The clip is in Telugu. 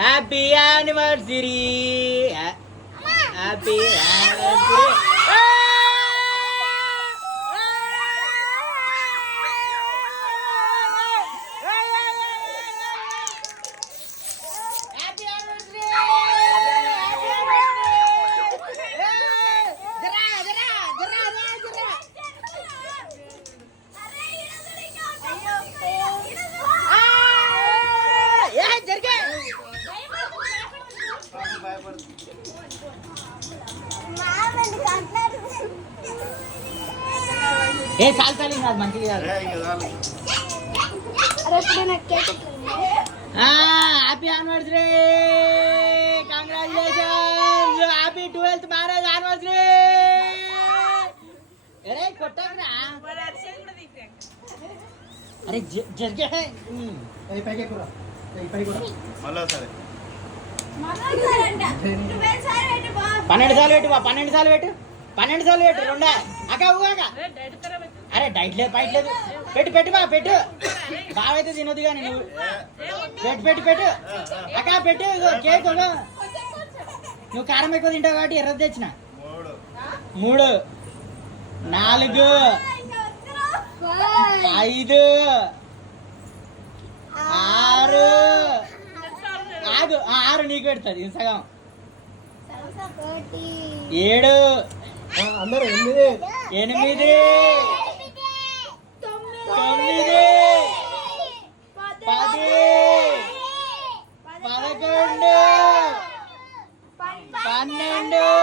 Happy anniversary, happy anniversary. ఏ చాలు చాలు కాదు మంచిగా happy anniversary, congratulations, happy 12th marriage anniversary. అరే కొట్టరా, అరే జరిగే పన్నెండు సార్లు పెట్టు 12 సార్లు పెట్టు రెండా అక్క ఊగాక. అరే డైట్ లేదు పైట్ లేదు, పెట్టు బా పెట్టు, బావైతే తినొద్దు కానీ నువ్వు పెట్టు అక్క పెట్టు. కేక్ నువ్వు కారం ఎక్కువ తింటావు కాబట్టి ఎర్ర తెచ్చిన 3 4 5 6 ఆగు 6 నీకు పెడుతుంది సగం 7 అందరూ 8 9 10 11 12